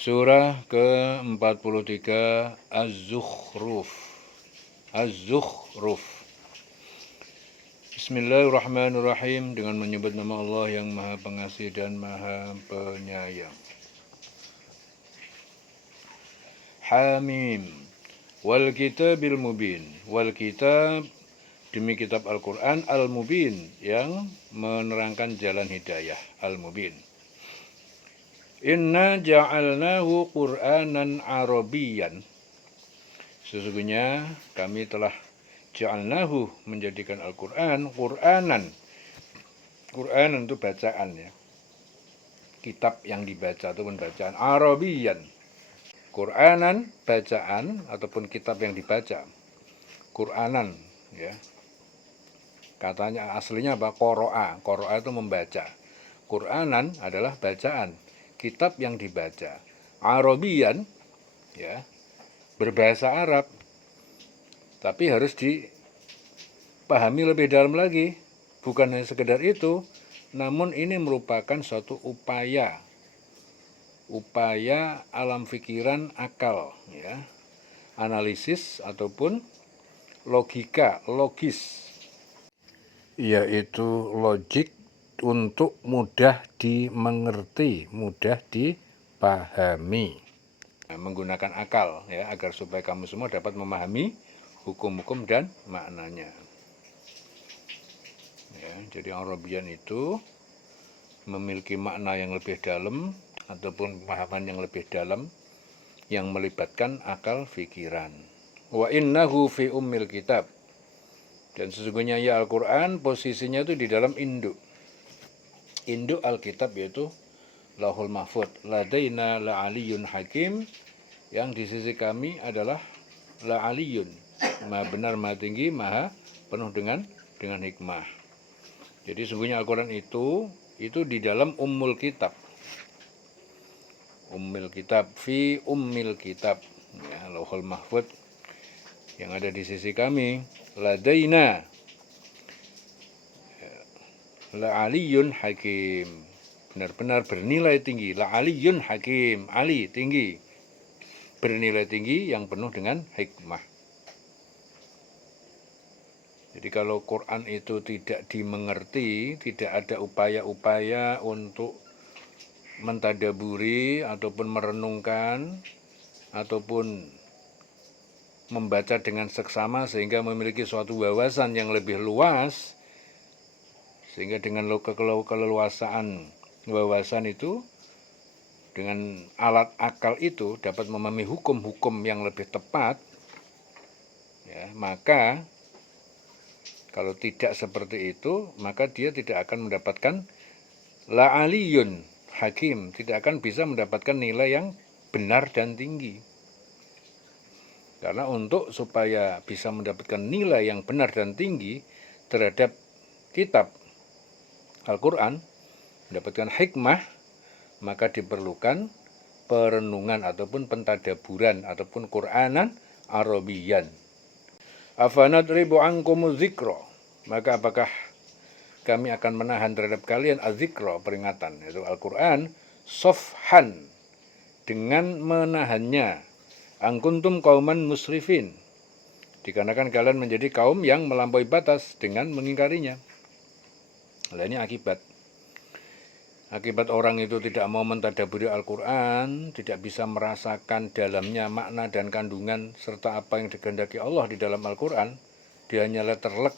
Surah ke-43 Az-Zukhruf. Az-Zukhruf. Bismillahirrahmanirrahim. Dengan menyebut nama Allah yang Maha Pengasih dan Maha Penyayang. Hamim. Wal kitabil mubin. Wal kitab, demi kitab Al-Quran, Al-Mubin, yang menerangkan jalan hidayah. Al-Mubin. Inna ja'alnahu Qur'anan Arabiyyan. Sesungguhnya kami telah ja'alnahu, menjadikan Al-Quran, Qur'anan. Qur'anan itu bacaan ya. Kitab yang dibaca ataupun bacaan. Arabiyyan. Qur'anan, bacaan ataupun kitab yang dibaca. Qur'anan ya. Katanya aslinya apa? Qoro'a. Qoro'a itu membaca. Qur'anan adalah bacaan, kitab yang dibaca. Arabiyyan ya, berbahasa Arab. Tapi harus dipahami lebih dalam lagi. Bukan hanya sekedar itu, namun ini merupakan suatu upaya alam pikiran akal ya. Analisis ataupun logis, yaitu logik untuk mudah dimengerti, mudah dipahami. Menggunakan akal ya, agar supaya kamu semua dapat memahami hukum-hukum dan maknanya. Ya, jadi Arabian itu memiliki makna yang lebih dalam ataupun pemahaman yang lebih dalam yang melibatkan akal pikiran. Wa innahu fi ummil kitab. Dan sesungguhnya ya Al-Quran posisinya itu di dalam induk. Induk Alkitab yaitu Lauhul Mahfud. Ladaina la'aliyun hakim, yang di sisi kami adalah la'aliyun, maha benar, maha tinggi, maha penuh dengan hikmah. Jadi sesungguhnya Al-Quran itu di dalam ummul kitab. Ummul kitab, fi ummil kitab ya, Lauhul Mahfud yang ada di sisi kami. Ladaina la'aliyun hakim, benar-benar bernilai tinggi. La'aliyun hakim, ali tinggi, bernilai tinggi yang penuh dengan hikmah. Jadi kalau Quran itu tidak dimengerti, tidak ada upaya-upaya untuk mentadaburi ataupun merenungkan ataupun membaca dengan seksama sehingga memiliki suatu wawasan yang lebih luas, sehingga dengan keleluasaan wawasan itu, dengan alat akal itu dapat memahami hukum-hukum yang lebih tepat ya, maka kalau tidak seperti itu, maka dia tidak akan mendapatkan la'aliyun hakim, tidak akan bisa mendapatkan nilai yang benar dan tinggi. Karena untuk supaya bisa mendapatkan nilai yang benar dan tinggi terhadap kitab Al-Quran, mendapatkan hikmah, maka diperlukan perenungan ataupun pentadaburan ataupun Qur'anan Arabiyyan. Afanadribu ankumuz zikra, maka apakah kami akan menahan terhadap kalian az-zikra, peringatan, yaitu Al-Quran, sofhan, dengan menahannya, angkuntum kauman musrifin, dikarenakan kalian menjadi kaum yang melampaui batas dengan mengingkarinya. Nah, ini akibat orang itu tidak mau mentadaburi Al-Quran, tidak bisa merasakan dalamnya makna dan kandungan serta apa yang dikehendaki Allah di dalam Al-Quran. Dia hanya letterlek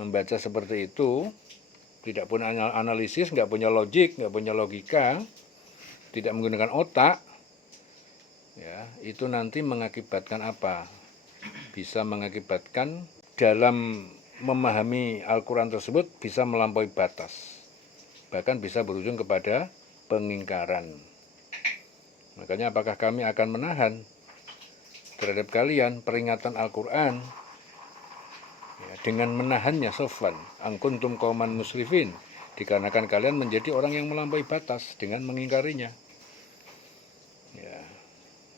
membaca seperti itu, tidak punya analisis, nggak punya logik, nggak punya logika, tidak menggunakan otak ya, itu nanti mengakibatkan apa? Bisa mengakibatkan dalam memahami Al-Quran tersebut bisa melampaui batas, bahkan bisa berujung kepada pengingkaran. Makanya apakah kami akan menahan terhadap kalian peringatan Al-Quran ya, dengan menahannya sofan, angkuntum kauman musrifin, dikarenakan kalian menjadi orang yang melampaui batas dengan mengingkarinya ya.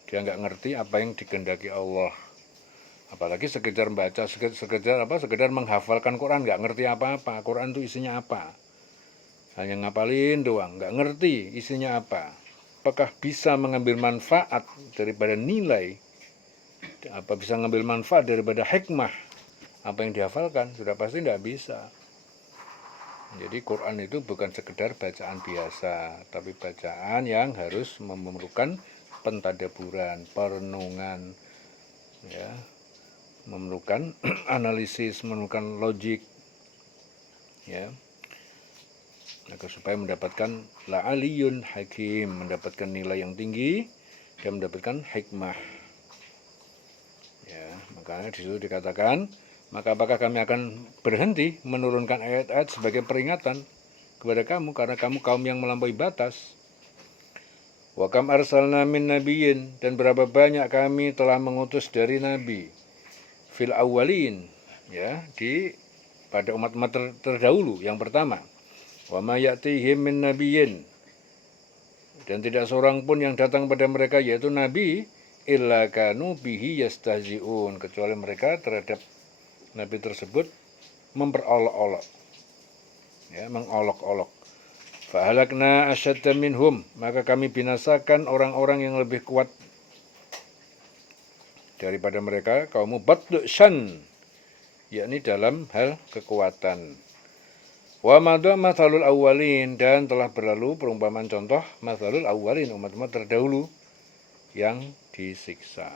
Dia nggak ngerti apa yang dikehendaki Allah, apalagi sekedar membaca, sekedar menghafalkan Quran, nggak ngerti apa-apa. Quran itu isinya apa, hanya ngapalin doang, nggak ngerti isinya apa. apakah bisa mengambil manfaat daripada nilai, apa bisa mengambil manfaat daripada hikmah apa yang dihafalkan? Sudah pasti tidak bisa. Jadi Quran itu bukan sekedar bacaan biasa, tapi bacaan yang harus memerlukan pentadaburan, perenungan, ya, memerlukan analisis, memerlukan logik, ya, agar supaya mendapatkan la'aliyun hakim, mendapatkan nilai yang tinggi dan mendapatkan hikmah. Ya, makanya di situ dikatakan, maka apakah kami akan berhenti menurunkan ayat-ayat sebagai peringatan kepada kamu karena kamu kaum yang melampaui batas? Wa kam arsalna min nabiyyin, dan berapa banyak kami telah mengutus dari nabi fil awwalin, ya, pada umat-umat terdahulu yang pertama. Wa ma ya'tihim min nabiyyin, dan tidak seorang pun yang datang pada mereka yaitu nabi illa kanu bihi yastahzi'un, kecuali mereka terhadap nabi tersebut memperolok-olok, ya, mengolok-olok. Fahalakna asyadda minhum, maka kami binasakan orang-orang yang lebih kuat daripada mereka, kaum batdu'syan, yakni dalam hal kekuatan. Wa madha mathalul awwalin, dan telah berlalu perumpamaan contoh mathalul awwalin, umat-umat terdahulu yang disiksa.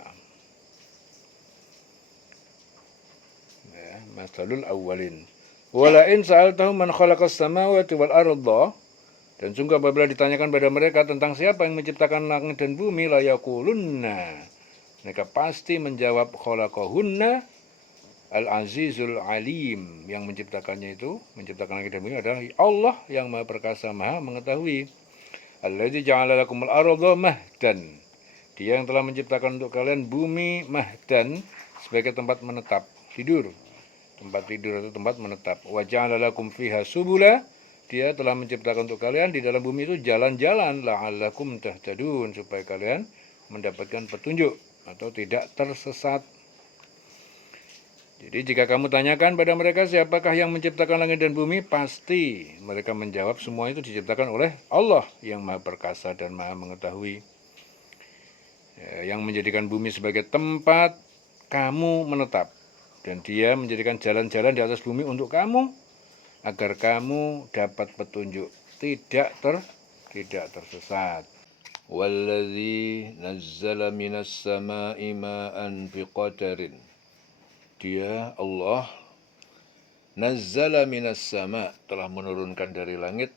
Ya, mathalul awwalin. Walain sa'altahum man khalaqas samawati wal arda, dan sungguh apabila ditanyakan pada mereka tentang siapa yang menciptakan langit dan bumi, la yaqulunna, mereka pasti menjawab khalaqahunna Al-Azizul Alim, yang menciptakannya itu, menciptakan langit dan bumi adalah Allah yang Maha Perkasa, Maha Mengetahui. Alladzi ja'ala lakumul arda mahdan, Dia yang telah menciptakan untuk kalian bumi mahdan sebagai tempat menetap, tidur, tempat tidur atau tempat menetap. Wa ja'ala lakum fiha subula, Dia telah menciptakan untuk kalian di dalam bumi itu jalan-jalan, la'allakum tahtadun, supaya kalian mendapatkan petunjuk atau tidak tersesat. Jadi jika kamu tanyakan pada mereka siapakah yang menciptakan langit dan bumi, pasti mereka menjawab semua itu diciptakan oleh Allah yang Maha Perkasa dan Maha Mengetahui. Ya, yang menjadikan bumi sebagai tempat kamu menetap, dan Dia menjadikan jalan-jalan di atas bumi untuk kamu agar kamu dapat petunjuk, tidak tersesat. Wallazi nazzala minas sama'i ma'an biqadarin, Dia Allah nazzala minas sama, telah menurunkan dari langit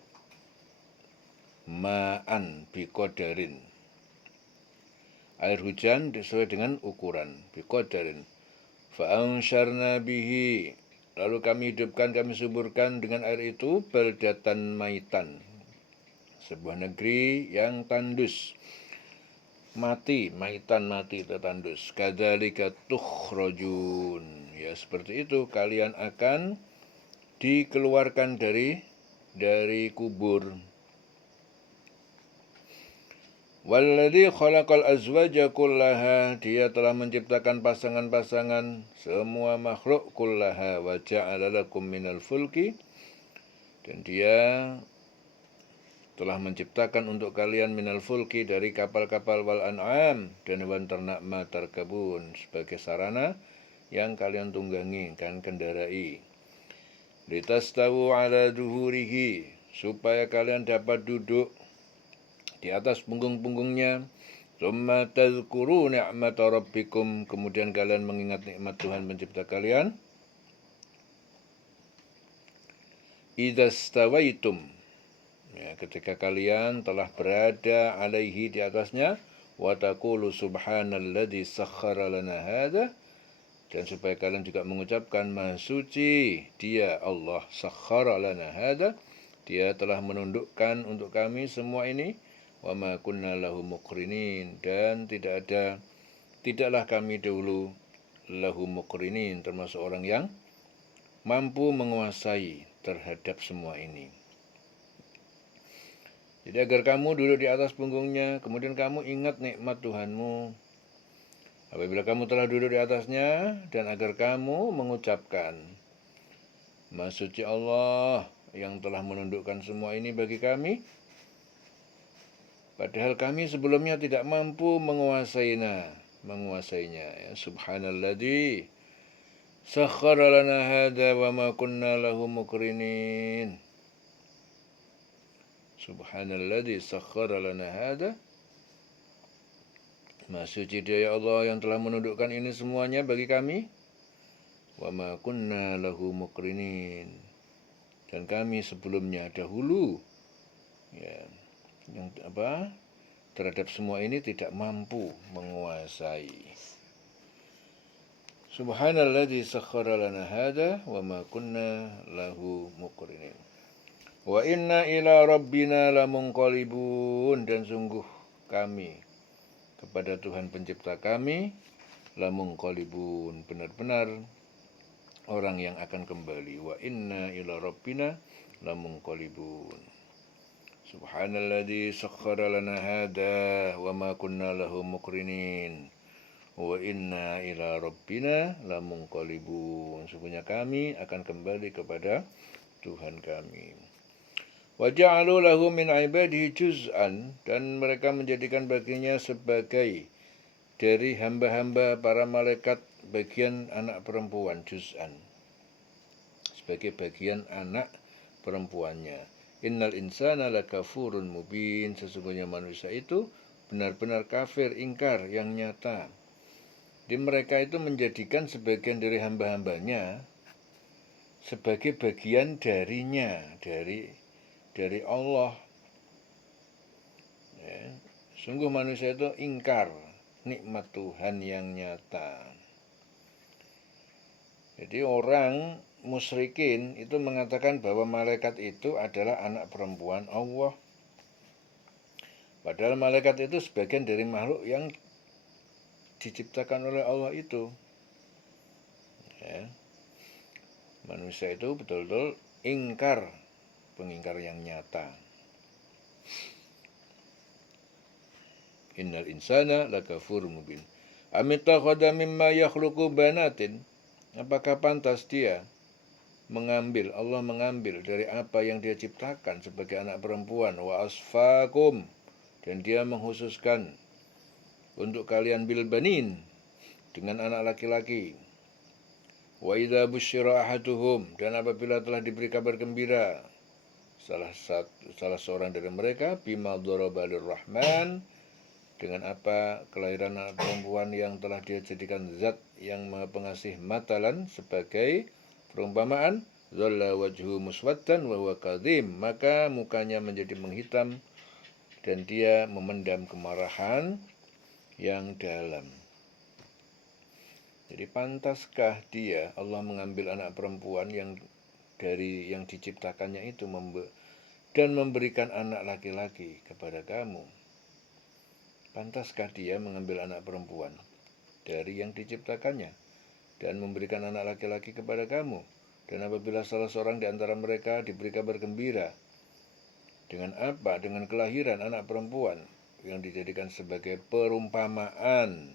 ma'an biqadarin, air hujan sesuai dengan ukuran, biqadarin. Fa'ansyarna bihi, lalu kami hidupkan, kami suburkan dengan air itu baldatan maitan, sebuah negeri yang tandus, mati, maitan mati, tertandus. Kadzalika tukhrajun, ya seperti itu kalian akan dikeluarkan dari kubur. Walladzi khalaqal azwaja kullaha, Dia telah menciptakan pasangan-pasangan semua makhluk, kullaha wa ja'ala lakum minal fulki, dan Dia telah menciptakan untuk kalian minal fulki, dari kapal-kapal, wal an'am, dan hewan ternak, ma tarkabun, sebagai sarana yang kalian tunggangi, kan kendarai. Litastawu ala duhurihi, supaya kalian dapat duduk di atas punggung-punggungnya. Tsumma tadhkuru ni'mata rabbikum, kemudian kalian mengingat nikmat Tuhan pencipta kalian. Idastawaitum, ya, ketika kalian telah berada alaihi, di atasnya. Wa taqulu subhanalladzi sakhkhara lana hadza, dan supaya kalian juga mengucapkan maha suci Dia Allah, sakhkhara lana hadza, Dia telah menundukkan untuk kami semua ini. Wa ma kunna lahu muqrinin, dan tidaklah kami dahulu lahu muqrinin, termasuk orang yang mampu menguasai terhadap semua ini. Jadi agar kamu duduk di atas punggungnya, kemudian kamu ingat nikmat Tuhanmu apabila kamu telah duduk di atasnya, dan agar kamu mengucapkan, Maha suci Allah yang telah menundukkan semua ini bagi kami. Padahal kami sebelumnya tidak mampu menguasainya. Ya, subhanalladzi sakhkhara lana hadza wa ma kunna lahu muqrinin. Subhanalladzi sakhkhara lana hadza. Maha suci Dia ya Allah yang telah menundukkan ini semuanya bagi kami. Wa ma kunna lahu muqrinin. Dan kami sebelumnya dahulu ya, yang terhadap semua ini tidak mampu menguasai. Subhanalladzi sakhkhara lana hadza wa ma kunna lahu muqrinin. Wa inna ila rabbina lamunqalibun, dan sungguh kami kepada Tuhan pencipta kami lamunqalibun, benar-benar orang yang akan kembali. Wa inna ila rabbina lamunqalibun. Subhanalladzi sakhkhara lana hadza wa ma kunna lahu muqrinin. Wa inna ila rabbina lamunqalibun. Sesungguhnya kami akan kembali kepada Tuhan kami. Wa ja'alu lahu min ibadihi juz'an, dan mereka menjadikan baginya sebagai dari hamba-hamba para malaikat bagian anak perempuan, juz'an, sebagai bagian anak perempuannya. Innal insana lakafurun mubin, sesungguhnya manusia itu benar-benar kafir, ingkar yang nyata. Jadi mereka itu menjadikan sebagian dari hamba-hambanya sebagai bagian darinya, dari Allah. Ya. Sungguh manusia itu ingkar nikmat Tuhan yang nyata. Jadi orang musyrikin itu mengatakan bahwa malaikat itu adalah anak perempuan Allah. Padahal malaikat itu sebagian dari makhluk yang diciptakan oleh Allah itu. Ya. Manusia itu betul-betul ingkar, pengingkar yang nyata. Innal insana lakafurun mubin. Amittakhadha mimma yakhluqu banatin. Apakah pantas dia Allah mengambil dari apa yang dia ciptakan sebagai anak perempuan, wa asfakum, dan dia menghususkan untuk kalian bil banin, dengan anak laki-laki. Wa idza busyira ahaduhum, dan apabila telah diberi kabar gembira salah seorang dari mereka, bima daraba lirrahman, dengan apa kelahiran anak perempuan yang telah dia jadikan zat yang maha pengasih, matalan, sebagai perumpamaan, dhalla wajhu muswaddan wa huwa kadhim, maka mukanya menjadi menghitam dan dia memendam kemarahan yang dalam. Jadi pantaskah dia Allah mengambil anak perempuan yang dari yang diciptakannya itu dan memberikan anak laki-laki kepada kamu? Pantaskah dia mengambil anak perempuan dari yang diciptakannya dan memberikan anak laki-laki kepada kamu? Dan apabila salah seorang di antara mereka diberi kabar gembira dengan apa? Dengan kelahiran anak perempuan yang dijadikan sebagai perumpamaan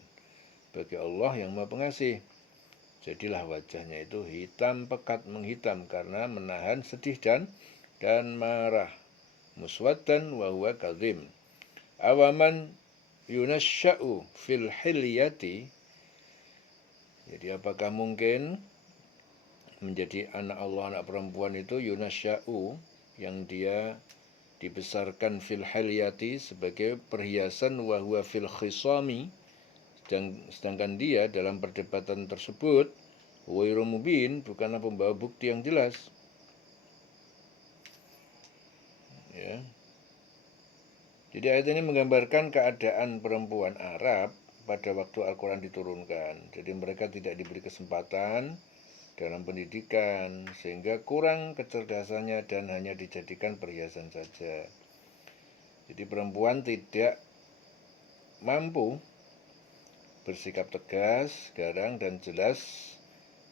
bagi Allah yang Maha Pengasih, jadilah wajahnya itu hitam pekat, menghitam karena menahan sedih dan marah. Muswaddan wa huwa kadhim. Awaman yunasya'u fil hilyati. Jadi apakah mungkin menjadi anak Allah, anak perempuan itu yunasya'u, yang dia dibesarkan fil hilyati sebagai perhiasan, wa huwa fil khisami, sedangkan dia dalam perdebatan tersebut ghairu mubin, bukanlah pembawa bukti yang jelas. Ya. Jadi ayat ini menggambarkan keadaan perempuan Arab pada waktu Al-Quran diturunkan. Jadi mereka tidak diberi kesempatan dalam pendidikan, sehingga kurang kecerdasannya dan hanya dijadikan perhiasan saja. Jadi perempuan tidak mampu bersikap tegas, garang, dan jelas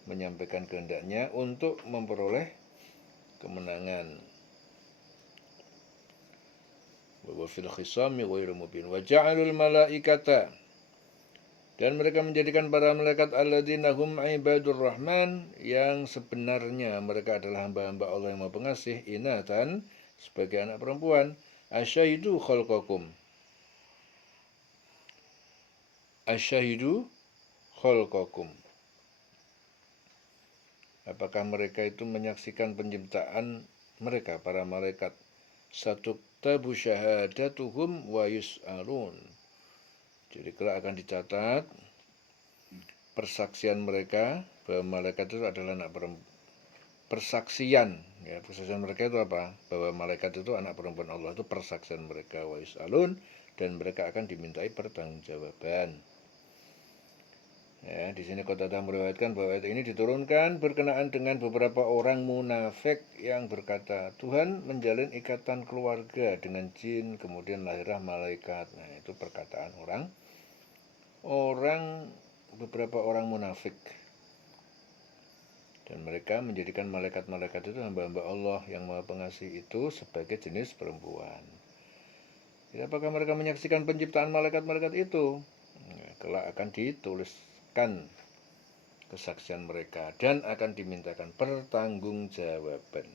menyampaikan kehendaknya untuk memperoleh kemenangan. Wa fil khisami ghairu mubin. Wa ja'alul malaikata, dan mereka menjadikan para malaikat alladzina hum ibadur rahman, yang sebenarnya mereka adalah hamba-hamba Allah yang Maha Pengasih, inatan, sebagai anak perempuan, asyhadu khalqakum, asyahidu khalqakum. Apakah mereka itu menyaksikan penciptaan mereka, para malaikat? Satuktabu syahadatuhum wa yus'alun. Jadi kelak akan dicatat persaksian mereka bahwa malaikat itu adalah anak perempuan. Persaksian, ya, persaksian mereka itu apa? Bahwa malaikat itu anak perempuan Allah, itu persaksian mereka, wa yus'alun, dan mereka akan dimintai pertanggungjawaban. Ya, di sini Qatadah meriwayatkan bahwa ayat ini diturunkan berkenaan dengan beberapa orang munafik yang berkata, Tuhan menjalin ikatan keluarga dengan jin, kemudian lahirlah malaikat. Nah, itu perkataan beberapa orang munafik. Dan mereka menjadikan malaikat-malaikat itu hamba-hamba Allah yang Maha Pengasih itu sebagai jenis perempuan. Jadi, apakah mereka menyaksikan penciptaan malaikat-malaikat itu? Nah, kelak akan dituliskan kesaksian mereka dan akan dimintakan pertanggungjawaban.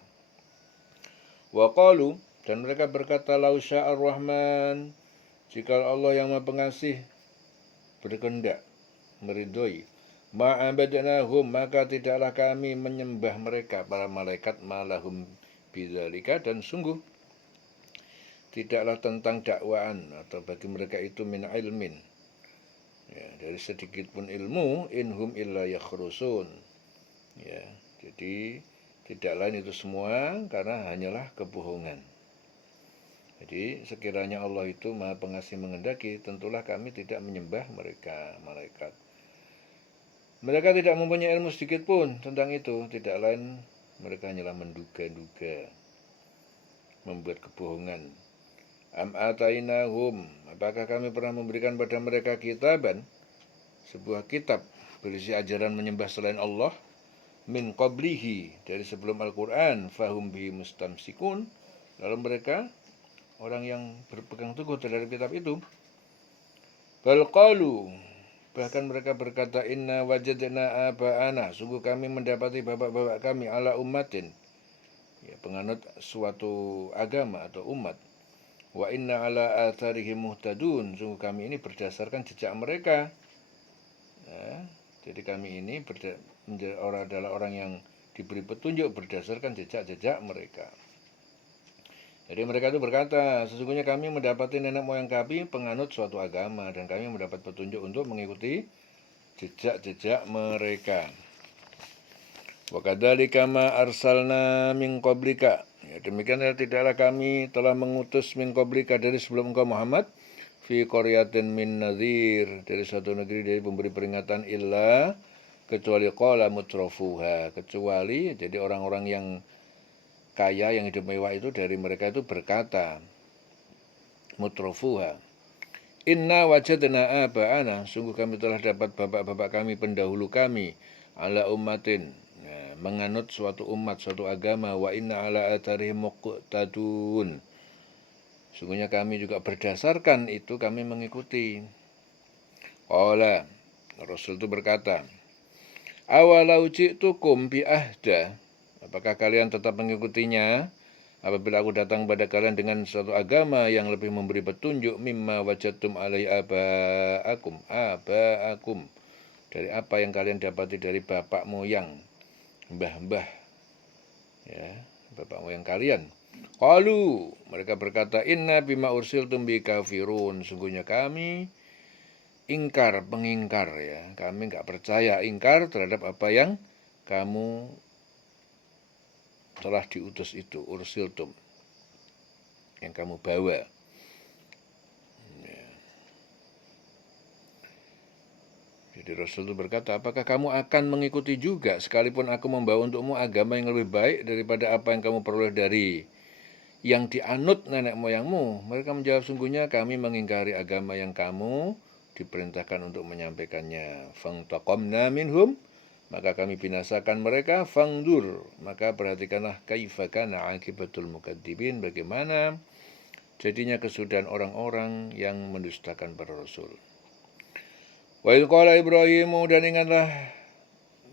Wa qalu, dan mereka berkata, lau sya'ar rahman, jika Allah yang Maha Pengasih berkehendak meridhoi, ma'abadnahum, maka tidaklah kami menyembah mereka, para malaikat, malahum bidzalika, dan sungguh tidaklah tentang dakwaan atau bagi mereka itu min ilmin, ya, dari sedikit pun ilmu, inhum illa yakhrusun, ya, jadi tidak lain itu semua karena hanyalah kebohongan. Jadi sekiranya Allah itu Maha Pengasih menghendaki, tentulah kami tidak menyembah mereka, malaikat. Mereka tidak mempunyai ilmu sedikit pun tentang itu, tidak lain mereka hanyalah menduga-duga, membuat kebohongan. Am atainahum, apakah kami pernah memberikan pada mereka kitaban, sebuah kitab berisi ajaran menyembah selain Allah, min qablihi, dari sebelum Al-Quran, fahum bihi mustamsikun, lalu mereka orang yang berpegang teguh terhadap kitab itu. Bal qalu, bahkan mereka berkata, inna wajadna aba'ana, sungguh kami mendapati bapak-bapak kami ala ummatin, ya, penganut suatu agama atau umat. Wa inna ala atharihim muhtadun, sungguh kami ini berdasarkan jejak mereka, ya, jadi kami ini adalah orang yang diberi petunjuk berdasarkan jejak-jejak mereka. Jadi mereka itu berkata, sesungguhnya kami mendapati nenek moyang kami penganut suatu agama, dan kami mendapat petunjuk untuk mengikuti jejak-jejak mereka. Wa kadzalika ma arsalna min qablika, ya, demikianlah tidaklah kami telah mengutus min qablika, dari sebelum engkau Muhammad, fi qaryatin min nadhir, dari suatu negeri dari pemberi peringatan, illa, kecuali qala mutrafuha, kecuali jadi orang-orang yang kaya yang hidup mewah itu dari mereka itu berkata, mutrafuha, inna wajadna aba'ana, sungguh kami telah dapat bapak-bapak kami pendahulu kami, ala ummatin, ya, menganut suatu umat, suatu agama, wa inna ala atharihim muqtadun, sungguhnya kami juga berdasarkan itu kami mengikuti. Qala, Rasul itu berkata, awalau ji'tukum bi ahda, apakah kalian tetap mengikutinya apabila aku datang pada kalian dengan suatu agama yang lebih memberi petunjuk, mimma wajadtum alai aba'akum, dari apa yang kalian dapati dari bapak moyang, mbah-mbah, ya, bapak moyang kalian. Qalu, mereka berkata, inna bima ursiltum bi kafirun, sungguhnya kami pengingkar, ya, kami enggak percaya, ingkar terhadap apa yang kamu telah diutus itu, ursiltum, yang kamu bawa. Ya. Jadi Rasul itu berkata, apakah kamu akan mengikuti juga sekalipun aku membawa untukmu agama yang lebih baik daripada apa yang kamu peroleh dari yang dianut nenek moyangmu? Mereka menjawab, sungguhnya kami mengingkari agama yang kamu diperintahkan untuk menyampaikannya. Fantaqamna minhum, maka kami binasakan mereka. Fangdur, maka perhatikanlah, kaifa kana akibatul mukadzibin, bagaimana jadinya kesudahan orang-orang yang mendustakan para rasul. Wa idh qala Ibrahimu, dan ingatlah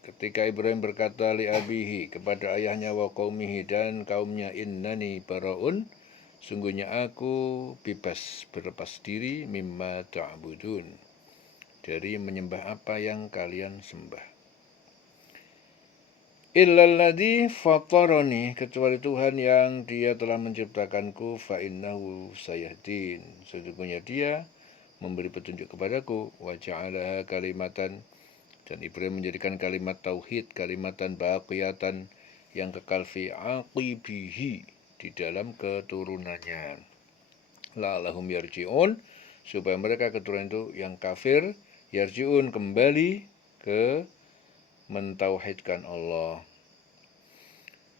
ketika Ibrahim berkata li abihi, kepada ayahnya, wa qaumihi, dan kaumnya, innani baraun, sungguhnya aku bebas berlepas diri, mimma ta'budun, dari menyembah apa yang kalian sembah. Illalladzi fatarani, kecuali Tuhan yang Dia telah menciptakanku, fa innahu sayahdin, sesungguhnya Dia memberi petunjuk kepadaku, wa ja'alaha kalimatan, dan Ibrahim menjadikan kalimat tauhid kalimatan baqiyatan yang kekal fi aqibihi, di dalam keturunannya. La'allahum yarji'un, supaya mereka keturunan itu yang kafir yarji'un, kembali ke mentauhidkan Allah.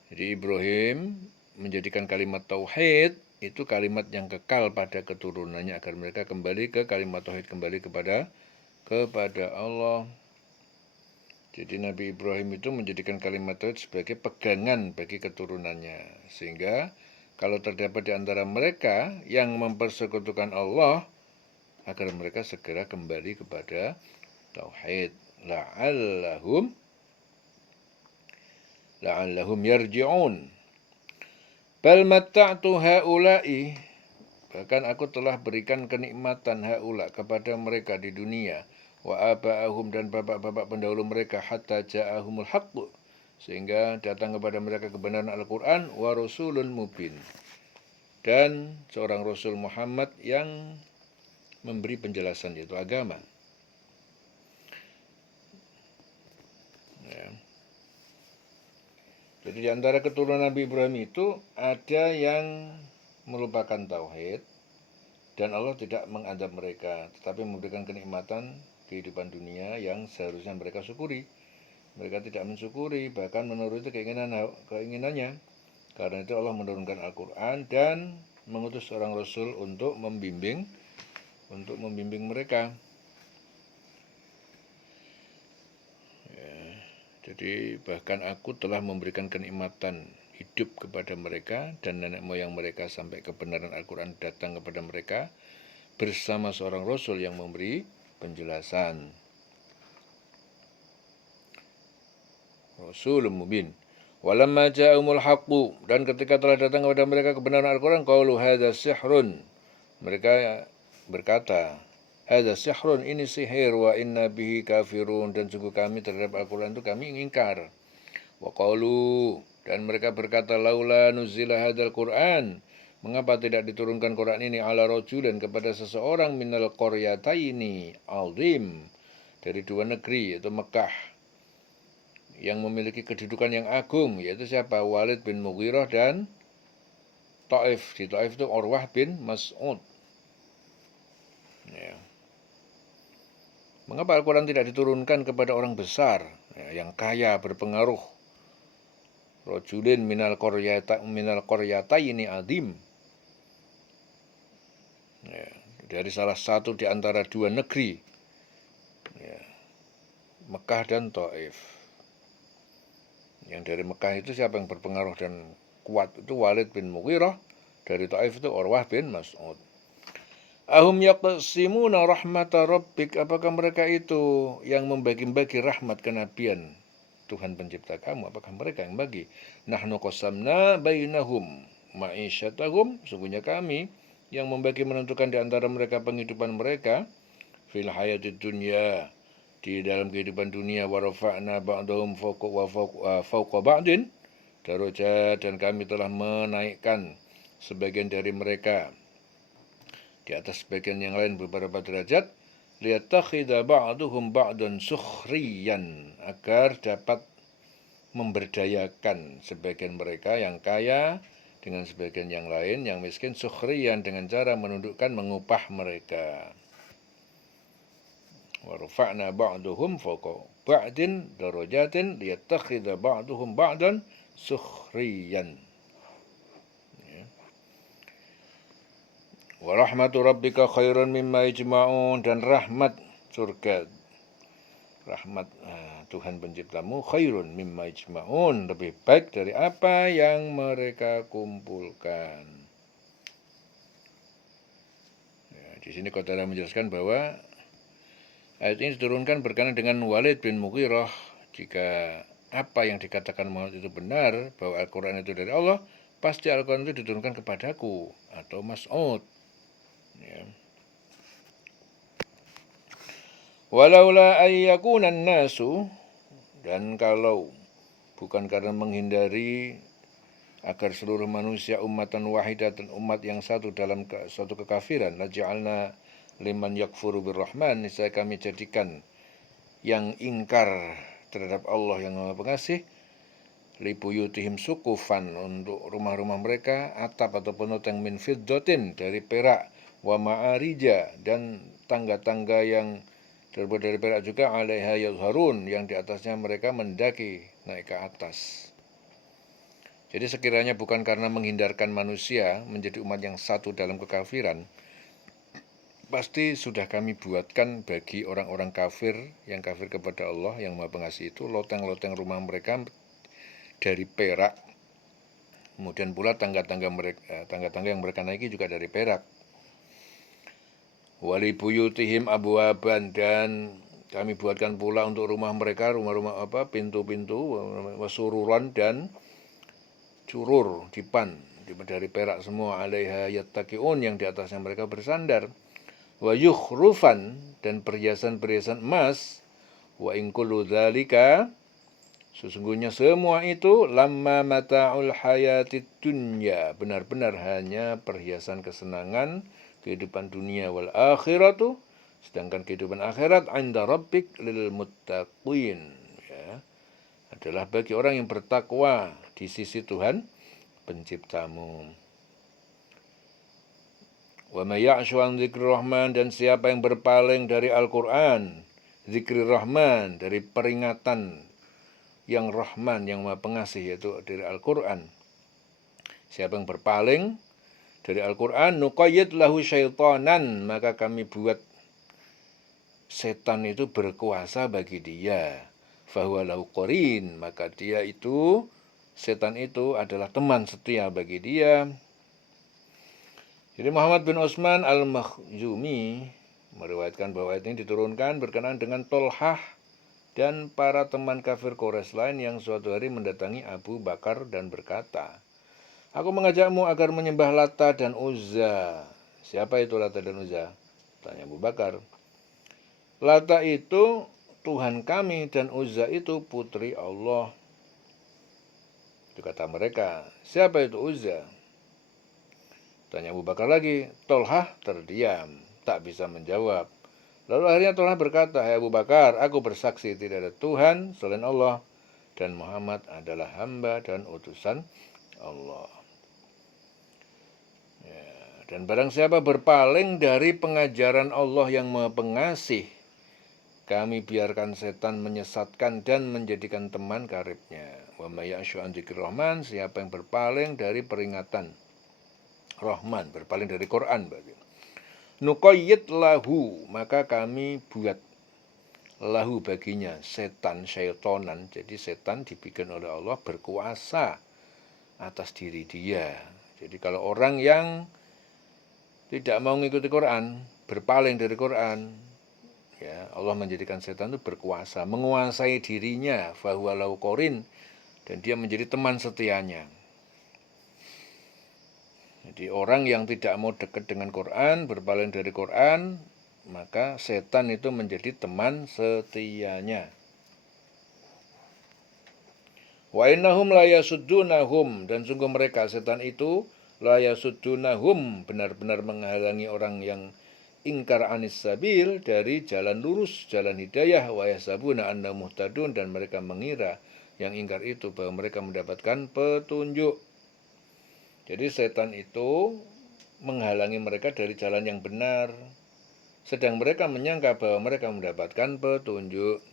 Jadi Ibrahim menjadikan kalimat tauhid itu kalimat yang kekal pada keturunannya, agar mereka kembali ke kalimat tauhid, kembali kepada Allah. Jadi Nabi Ibrahim itu menjadikan kalimat tauhid sebagai pegangan bagi keturunannya, sehingga kalau terdapat di antara mereka yang mempersekutukan Allah, agar mereka segera kembali kepada tauhid. La'allahum yarji'un. Bal matta'tu haula'i, bahkan aku telah berikan kenikmatan haula kepada mereka di dunia, wa aba'ahum, dan bapak-bapak pendahulu mereka, hatta ja'ahumul haqq, sehingga datang kepada mereka kebenaran Al-Quran, wa rasulun mubin, dan seorang Rasul Muhammad yang memberi penjelasan, yaitu agama. Ya. Jadi di antara keturunan Nabi Ibrahim itu ada yang melupakan tauhid, dan Allah tidak mengadab mereka, tetapi memberikan kenikmatan kehidupan dunia yang seharusnya mereka syukuri. Mereka tidak mensyukuri, bahkan menuruti keinginannya. Karena itu Allah menurunkan Al-Quran dan mengutus seorang Rasul untuk membimbing mereka. Ya, jadi bahkan aku telah memberikan kenikmatan hidup kepada mereka, dan nenek moyang mereka sampai kebenaran Al-Quran datang kepada mereka bersama seorang Rasul yang memberi penjelasan. Rasulun mubin. Walamma ja'umul haqqu, dan ketika telah datang kepada mereka kebenaran Al-Quran, qalu hadza sihrun, mereka berkata, hadza sihrun, ini sihir, wa inna bihi kafirun, dan sungguh kami terhadap Al-Quran itu kami ingkar. Wa qalu, dan mereka berkata, laula nuzila hadzal Quran, mengapa tidak diturunkan Quran ini ala rajulin, kepada seseorang, minal qaryataini azim, dari dua negeri, yaitu Mekah, yang memiliki kedudukan yang agung, yaitu siapa? Walid bin Mughirah dan Taif. Di Taif itu Urwah bin Mas'ud. Ya. Mengapa Al-Quran tidak diturunkan kepada orang besar, ya, yang kaya, berpengaruh? Rajulin minal qaryataini azim. Ya, dari salah satu di antara dua negeri, ya, Mekah dan Taif. Yang dari Mekah itu siapa yang berpengaruh dan kuat? Itu Walid bin Mughirah. Dari Taif itu Urwah bin Mas'ud. Ahum yaqsimuna rahmata rabbik, apakah mereka itu yang membagi-bagi rahmat kenabian Tuhan pencipta kamu? Apakah mereka yang bagi? Nahnu qasamna bainahum ma'isyatahum, sungguhnya kami yang membagi, menentukan di antara mereka penghidupan mereka, fil hayatid dunya, di dalam kehidupan dunia, wa rafa'na ba'dahum fawqa ba'din darajat, dan kami telah menaikkan sebagian dari mereka di atas sebagian yang lain beberapa derajat, liyattakhidha ba'duhum ba'dan sukhriyan, agar dapat memberdayakan sebagian mereka yang kaya dengan sebagian yang lain yang miskin, sukhriyan, dengan cara menundukkan, mengupah mereka. Wa rafa'na ba'duhum fawqa ba'din darajatin liyattakhidha ba'duhum ba'dan sukhriyan. Wa rahmatu rabbika khairun mimma yajma'un, dan rahmat surga, rahmat Tuhan penciptamu, khairun mimma yajma'un, lebih baik dari apa yang mereka kumpulkan. Ya, di sini Qatadah menjelaskan bahwa ayat ini diturunkan berkenaan dengan Walid bin Mughirah. Jika apa yang dikatakan Muhammad itu benar, bahwa Al-Quran itu dari Allah, pasti Al-Quran itu diturunkan kepadaku, atau Mas'ud. Ya. Walaula ayyakunan nasu, dan kalau bukan karena menghindari agar seluruh manusia ummatan wahidatan, umat yang satu dalam suatu kekafiran, laja'alna liman yakfuru birrahman, niscaya kami jadikan yang ingkar terhadap Allah yang Maha Pengasih, libuyutihim sukufan, untuk rumah-rumah mereka atap atau penopeng min fiddatin, dari perak, wa ma'arija, dan tangga-tangga yang terbuat dari perak juga, alaiha yazharun, yang di atasnya mereka mendaki naik ke atas. Jadi sekiranya bukan karena menghindarkan manusia menjadi umat yang satu dalam kekafiran, pasti sudah kami buatkan bagi orang-orang kafir yang kafir kepada Allah yang Maha Pengasih itu, loteng-loteng rumah mereka dari perak, kemudian pula tangga-tangga yang mereka naiki juga dari perak. Wali buyutihim abwaban, dan kami buatkan pula untuk rumah mereka, rumah-rumah pintu-pintu, wasururan, dan curur, dipan dari perak semua, alaiha yattaqiun, yang di atasnya mereka bersandar, wa yukhrufan, dan perhiasan-perhiasan emas, wa in kullu dzalika, sesungguhnya semua itu, lamma mata'ul hayatid dunya, benar-benar hanya perhiasan kesenangan kehidupan dunia, wal akhiratu, sedangkan kehidupan akhirat, inda rabbik lil muttaqin, ya, adalah bagi orang yang bertakwa di sisi Tuhan penciptamu. Wa may ya'shu an dzikri rahman, dan siapa yang berpaling dari Al-Qur'an, zikri rahman, dari peringatan yang Rahman, yang Maha Pengasih, yaitu dari Al-Qur'an. Siapa yang berpaling dari Al-Qur'an, nuqayyid lahu syaitanan, maka kami buat setan itu berkuasa bagi dia. Fahuwa lahu qarin, maka dia itu, setan itu adalah teman setia bagi dia. Jadi Muhammad bin Utsman al-Makhzumi meriwayatkan bahwa ayat ini diturunkan berkenaan dengan Tolhah dan para teman kafir Quraisy lain yang suatu hari mendatangi Abu Bakar dan berkata, "Aku mengajakmu agar menyembah Lata dan Uzza." Siapa itu Lata dan Uzza? Tanya Abu Bakar. Lata itu Tuhan kami dan Uzza itu putri Allah. Itu kata mereka. Siapa itu Uzza? Tanya Abu Bakar lagi. Tolhah terdiam, tak bisa menjawab. Lalu akhirnya Tolhah berkata, "Hai Abu Bakar, aku bersaksi tidak ada Tuhan selain Allah, dan Muhammad adalah hamba dan utusan Allah." Ya, dan barang siapa berpaling dari pengajaran Allah yang Maha Pengasih, kami biarkan setan menyesatkan dan menjadikan teman karibnya. Wa may ya'shu an dzikri rahman, siapa yang berpaling dari peringatan Rahman, berpaling dari Quran berarti. Nuqayyid lahu, maka kami buat lahu baginya setan, syaitonan. Jadi setan dibikin oleh Allah berkuasa atas diri dia. Jadi kalau orang yang tidak mau mengikuti Quran, berpaling dari Quran, ya, Allah menjadikan setan itu berkuasa, menguasai dirinya, fahuwa lahu qarin, dan dia menjadi teman setianya. Jadi orang yang tidak mau dekat dengan Quran, berpaling dari Quran, maka setan itu menjadi teman setianya. Wa innahum la yasuddunahum, dan sungguh mereka setan itu la yasuddunahum, benar-benar menghalangi orang yang ingkar anis sabil, dari jalan lurus, jalan hidayah, wa yasabuna anna muhtadun, dan mereka mengira yang ingkar itu bahwa mereka mendapatkan petunjuk. Jadi setan itu menghalangi mereka dari jalan yang benar, sedang mereka menyangka bahwa mereka mendapatkan petunjuk.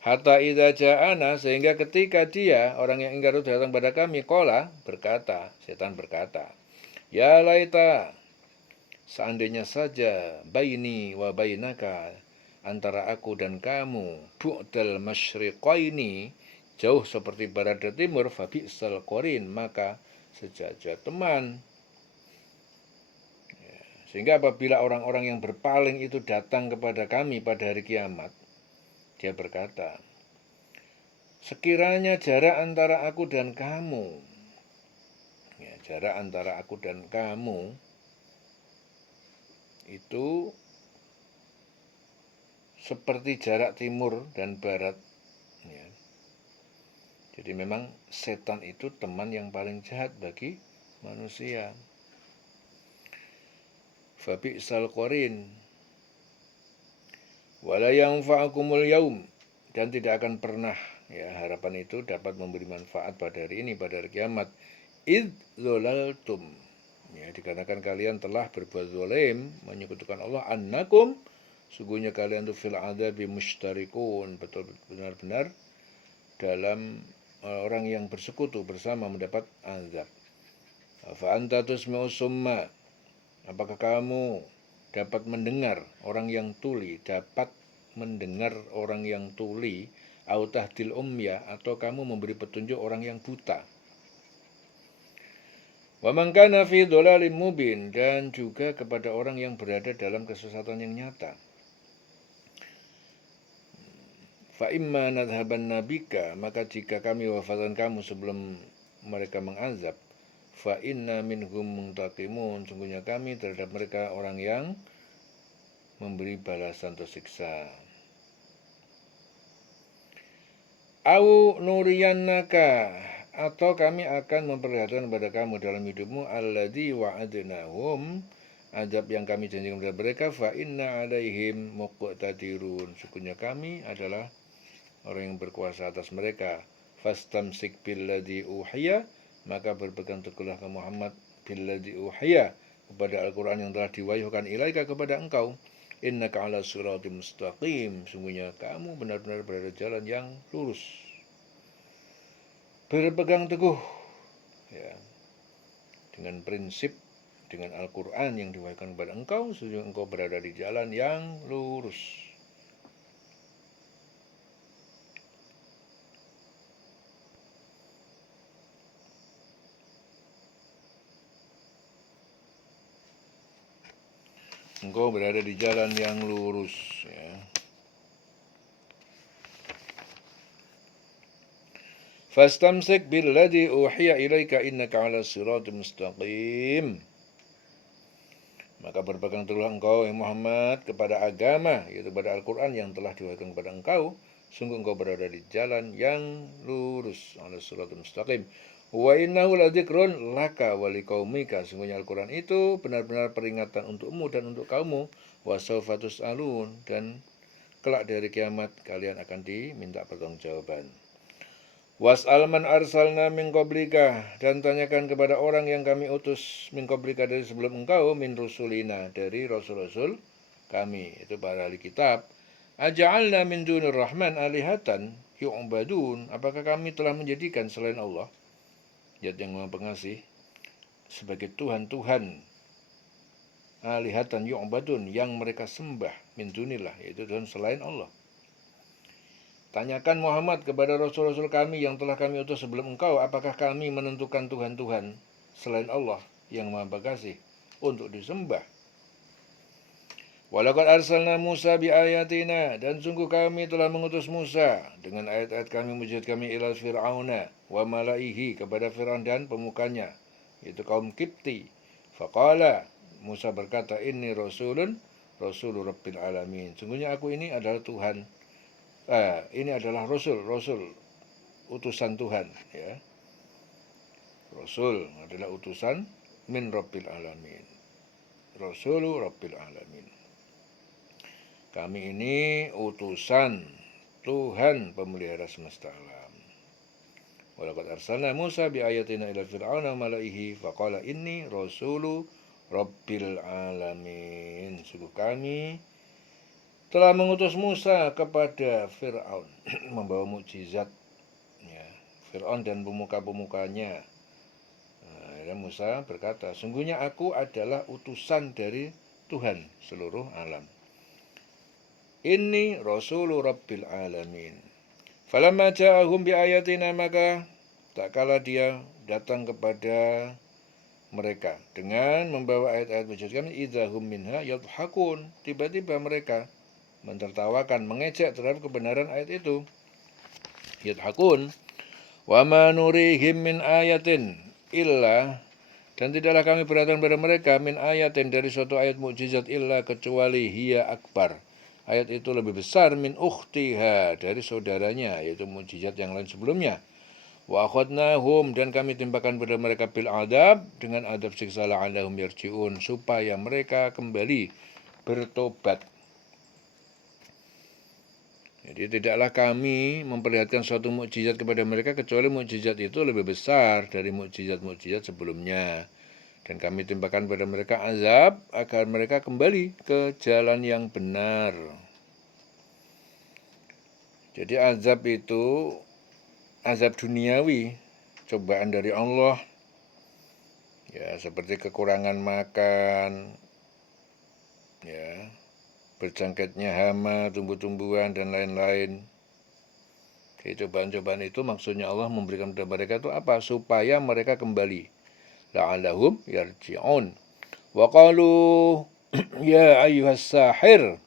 Hatta idza ja'ana, sehingga ketika dia, orang yang ingkar itu datang pada kami, qala, berkata, setan berkata, "Ya laita, seandainya saja, baini wa bainaka, antara aku dan kamu, bu'dal masyriqaini, jauh seperti barat dan timur, fabi'sal qarin, maka sejajar teman." Sehingga apabila orang-orang yang berpaling itu datang kepada kami pada hari kiamat, dia berkata, "Sekiranya jarak antara aku dan kamu, ya, jarak antara aku dan kamu itu seperti jarak timur dan barat. Ya. Jadi memang setan itu teman yang paling jahat bagi manusia. Fabi'sal qarin wala yanfa'akumul yaum, dan tidak akan pernah, ya, harapan itu dapat memberi manfaat pada hari ini, pada hari kiamat. Id zolaltum, ya, dikarenakan kalian telah berbuat zalim, menyekutukan Allah. Annakum, sungguhnya kalian itu fil adabi musytarikun, betul benar-benar dalam orang yang bersekutu bersama mendapat azab. Fa anta tusmi'u summa, apakah kamu dapat mendengar orang yang tuli, dapat mendengar orang yang tuli, au tahdil umya, atau kamu memberi petunjuk orang yang buta. Wa man kana fi dhalalim mubin, dan juga kepada orang yang berada dalam kesesatan yang nyata. Fa imma nadhaban nabika, maka jika kami wafatkan kamu sebelum mereka mengazab, fa inna minhum muntaqimun, sungguhnya kami terhadap mereka orang yang memberi balasan atau siksa. Au nuriyannaka, atau kami akan memperlihatkan kepada kamu dalam hidupmu alladzi wa'adnahum, azab yang kami janjikan kepada mereka. Fa inna alaihim muqtadirun, sungguhnya kami adalah orang yang berkuasa atas mereka. Fastamsik billadzi uhiya, maka berpegang teguhlah ke Muhammad billadzi uhiya, kepada Al-Quran yang telah diwahyukan ilaika kepada engkau. Innaka ala siratim mustaqim, sungguhnya kamu benar-benar berada jalan yang lurus. Berpegang teguh, ya, dengan prinsip, dengan Al-Quran yang diwahyukan kepada engkau, sungguhnya engkau berada di jalan yang lurus. Engkau berada di jalan yang lurus, ya. Fastamsik billadzi uhiya ilaika innaka ala siratim mustaqim, maka berpegang teguhlah engkau, Muhammad, kepada agama, yaitu pada Al-Quran yang telah diwahyukan kepada engkau, sungguh engkau berada di jalan yang lurus, ala siratim mustaqim. Wa innahu ladzikrun laka wa liqaumika, sungguhnya Al-Quran itu benar-benar peringatan untukmu dan untuk kaummu. Wa sawfa tus'alun, dan kelak dari kiamat kalian akan diminta pertanggungjawaban. Was'al man arsalna min qablika, dan tanyakan kepada orang yang kami utus min qablika, dari sebelum engkau, min rusulina, dari rasul-rasul kami, itu para ahli kitab. Aja'alna min dunir rahman alihatan yu'badun, apakah kami telah menjadikan selain Allah, Zat yang Maha Pengasih, sebagai Tuhan-Tuhan, alihatan yu'badun, yang mereka sembah, min dunillah, yaitu Tuhan selain Allah. Tanyakan Muhammad kepada rasul-rasul kami yang telah kami utus sebelum engkau, apakah kami menentukan Tuhan-Tuhan selain Allah yang Maha Pengasih untuk disembah. Walaqad arsalna Musa biayatina, dan sungguh kami telah mengutus Musa dengan ayat-ayat kami, mujizat kami, ila fir'auna wa malaihi, kepada Fir'aun dan pemukanya, yaitu kaum Kipti. Faqala, Musa berkata, inni rasulun rabbil alamin, sungguhnya aku ini adalah Tuhan, ini adalah rasul utusan Tuhan, ya. Rasul adalah utusan min rabbil alamin, rasulu rabbil alamin. Kami ini utusan Tuhan pemelihara semesta alam. Walaqad arsalna Musa biayatina ila fir'auna malaihi faqala inni rasulu rabbil alamin, sungguh kami telah mengutus Musa kepada Fir'aun membawa mukjizat, ya, Fir'aun dan pemuka-pemukanya. Dan Musa berkata, sungguhnya aku adalah utusan dari Tuhan seluruh alam. Inni rasulu rabbil alamin. Falamma ja'ahum biayatina, maka tak kala dia datang kepada mereka dengan membawa ayat-ayat mujizat kami, idzahum minha yadhakun, tiba-tiba mereka mentertawakan, mengejek terhadap kebenaran ayat itu. Yadhakun. Wa ma nurihim min ayatin illa, dan tidaklah kami perhatikan pada mereka min ayatin, dari suatu ayat mukjizat, illa kecuali hiya akbar, ayat itu lebih besar min ukhtiha, dari saudaranya, yaitu mukjizat yang lain sebelumnya. Wa akhadnahum, dan kami timpakan pada mereka bil adab, dengan adab siksa la'allahum yarji'un, supaya mereka kembali bertobat. Jadi tidaklah kami memperlihatkan suatu mukjizat kepada mereka kecuali mukjizat itu lebih besar dari mukjizat-mukjizat sebelumnya. Dan kami timpakan pada mereka azab agar mereka kembali ke jalan yang benar. Jadi azab itu azab duniawi, cobaan dari Allah. Ya, seperti kekurangan makan, ya, berjangkitnya hama, tumbuh-tumbuhan, dan lain-lain. Jadi cobaan-cobaan itu maksudnya Allah memberikan kepada mereka itu apa? Supaya mereka kembali. La'allahum yarji'un. Wa qalu ya ayyuhas sahir,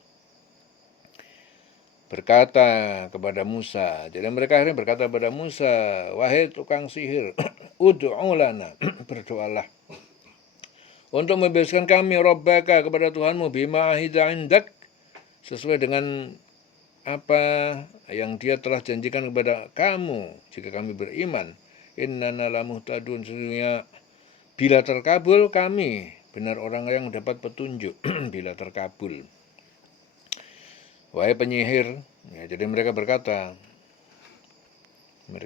berkata kepada Musa. Jadi mereka akhirnya berkata kepada Musa, wahai tukang sihir, ud'u lana, berdoalah untuk membebaskan kami, Rabbaka, kepada Tuhanmu, bima ahida indak, sesuai dengan apa yang dia telah janjikan kepada kamu jika kami beriman. Innana lamuhtadun, sesungguhnya bila terkabul kami benar orang yang dapat petunjuk. Bila terkabul. Wahai penyihir, ya, jadi mereka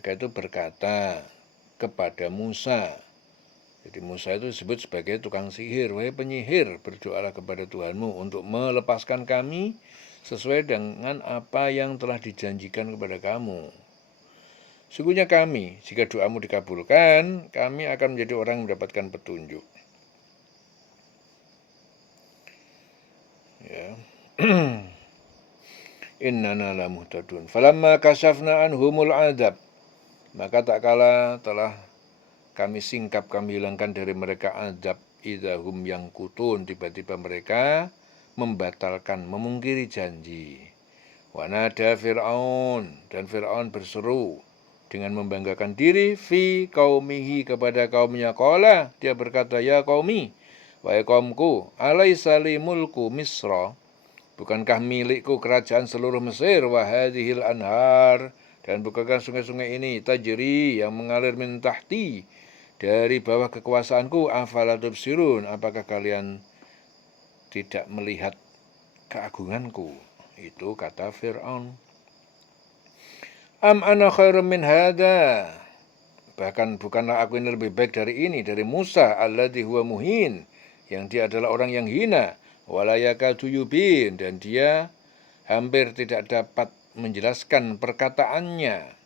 itu berkata kepada Musa. Jadi Musa itu disebut sebagai tukang sihir. Wahai penyihir, berdoalah kepada Tuhanmu untuk melepaskan kami sesuai dengan apa yang telah dijanjikan kepada kamu. Sungguhnya kami, jika doamu dikabulkan, kami akan menjadi orang yang mendapatkan petunjuk. Ya. Innana lamuhtadun. Falamma kasyafna anhumul adab, maka tak kala telah kami singkap, kami hilangkan dari mereka azab, idahum yang kutun, tiba-tiba mereka membatalkan, memungkiri janji. Wanada Fir'aun, dan Fir'aun berseru dengan membanggakan diri, fi qaumihi, kepada kaumnya. Qala, dia berkata, ya qaumi, wahai kaumku, alaisa li mulku Misra, bukankah milikku kerajaan seluruh Mesir, wahadihil anhar, dan bukankah sungai-sungai ini, tajri, yang mengalir min tahti, dari bawah kekuasaanku, afala tubsirun, apakah kalian tidak melihat keagunganku? Itu kata Fir'aun. Am ana khairum min hada, bahkan bukanlah aku ini lebih baik dari ini, dari Musa, alladzi huwa muhin, yang dia adalah orang yang hina, walayakadu yubin, dan dia hampir tidak dapat menjelaskan perkataannya.